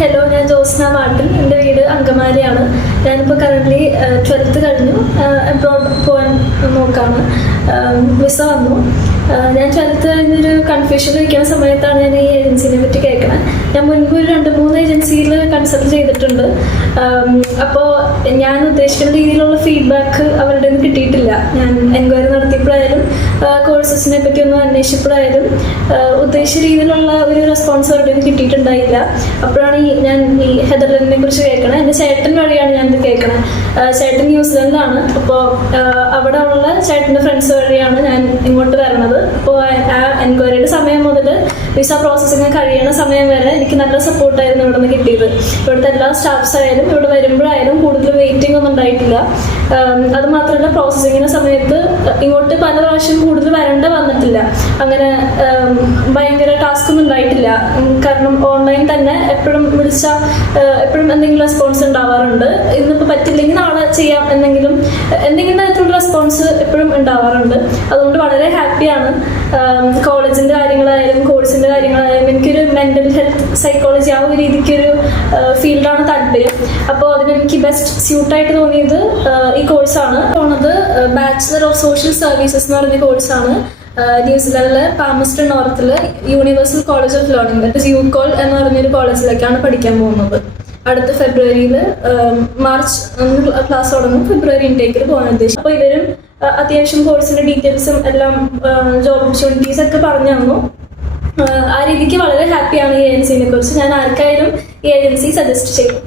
Hello, ഞാൻ Josna Martin. എൻ്റെ വീട് അങ്കമാലിയാണ്. ഞാനിപ്പോൾ കറൻ്റ്ലി 12th കഴിഞ്ഞു. അബ്രോഡ് പോകാൻ നോക്കാണ്. വിസ വന്നു. ഞാൻ 12th കഴിഞ്ഞൊരു കൺഫ്യൂഷനിലിരിക്കുന്ന സമയത്താണ് ഞാൻ ഈ ഏജൻസിനെ പറ്റി കേൾക്കണത്. ഞാൻ മുൻപ് ഒരു 2-3 ഏജൻസിയിൽ കൺസൾട്ട് ചെയ്തിട്ടുണ്ട്. അപ്പോൾ ഞാൻ ഉദ്ദേശിക്കുന്ന രീതിയിലുള്ള ഫീഡ്ബാക്ക് അവരുടെ നിന്ന് കിട്ടിയിട്ടില്ല. ഞാൻ എൻക്വയറി നടത്തിയപ്പോഴായാലും കോഴ്സസിനെ പറ്റി ഒന്ന് അന്വേഷിച്ചപ്പോഴായാലും ഉദ്ദേശിച്ച രീതിയിലുള്ള ഒരു റെസ്പോൺസ് അവരുടെ നിന്ന് കിട്ടിയിട്ടുണ്ടായില്ല. അപ്പോഴാണ് ഞാൻ ഈ ഹെദർലൻഡിനെ കുറിച്ച് കേൾക്കണത്. എൻ്റെ ചേട്ടൻ വഴിയാണ് ഞാനിത് കേൾക്കണത്. ചേട്ടൻ ന്യൂസിലൻഡിലാണ്. അപ്പോൾ അവിടെ ഉള്ള ചേട്ടൻ്റെ ഫ്രണ്ട്സ് വഴിയാണ് ഞാൻ ഇങ്ങോട്ട് വരണത്. അപ്പോൾ ആ എൻക്വയറിയുടെ സമയം മുതൽ വിസ പ്രോസസ്സിങ് കഴിയണ സമയം വരെ എനിക്ക് നല്ല സപ്പോർട്ടായിരുന്നു ഇവിടെ നിന്ന് കിട്ടിയത്. ഇവിടുത്തെ എല്ലാ സ്റ്റാഫ്സ് ആയാലും ഇവിടെ വരുമ്പോഴായാലും കൂടുതൽ വെയിറ്റിംഗ് ഒന്നും ഉണ്ടായിട്ടില്ല. അതുമാത്രമല്ല, പ്രോസസ്സിങ്ങിൻ്റെ സമയത്ത് ഇങ്ങോട്ട് പല പ്രാവശ്യം കൂടുതൽ വരേണ്ട വന്നിട്ടില്ല. അങ്ങനെ ഭയങ്കര ടാസ്ക് ഒന്നും ഉണ്ടായിട്ടില്ല. കാരണം ഓൺലൈൻ തന്നെ എപ്പോഴും വിളിച്ചാൽ എപ്പോഴും എന്തെങ്കിലും റെസ്പോൺസ് ഉണ്ടാവാറുണ്ട്. ഇന്നിപ്പോൾ പറ്റില്ലെങ്കിൽ നാളെ ചെയ്യാം എന്തെങ്കിലും തരത്തിലുള്ള റെസ്പോൺസ് എപ്പോഴും ഉണ്ടാവാറുണ്ട്. അതുകൊണ്ട് വളരെ ഹാപ്പിയാണ്. കോളേജിൻ്റെ കാര്യങ്ങളായാലും കോഴ്സിൻ്റെ കാര്യങ്ങളായാലും എനിക്കൊരു മെൻ്റൽ ഹെൽത്ത് സൈക്കോളജി ആ ഒരു രീതിക്കൊരു ഫീൽഡാണ് താല്പര്യം. അപ്പോൾ അതിനെനിക്ക് ബെസ്റ്റ് സ്യൂട്ടായിട്ട് തോന്നിയത് ഈ കോഴ്സാണ്. പോണത് ബാച്ചിലർ ഓഫ് സോഷ്യൽ സർവീസസ് എന്ന് പറഞ്ഞ കോഴ്സാണ്. ന്യൂസിലൻഡിലെ പാമസ്റ്റൺ നോർത്തിൽ universal college of learning UCOL എന്ന് പറഞ്ഞൊരു കോളേജിലേക്കാണ് പഠിക്കാൻ പോകുന്നത്. അടുത്ത ഫെബ്രുവരിയിൽ മാർച്ച് ക്ലാസ് തുടങ്ങും. ഫെബ്രുവരി ഇൻടേക്കിൽ പോകാൻ ഉദ്ദേശിച്ചു. അപ്പോൾ ഇവരും അത്യാവശ്യം കോഴ്സിൻ്റെ ഡീറ്റെയിൽസും എല്ലാം ജോബ് ഓപ്പർച്യൂണിറ്റീസ് ഒക്കെ പറഞ്ഞു തന്നു. ആ രീതിക്ക് വളരെ ഹാപ്പിയാണ് ഈ ഏജൻസിനെ കുറിച്ച്. ഞാൻ ആർക്കായാലും ഈ ഏജൻസി സജസ്റ്റ് ചെയ്യും.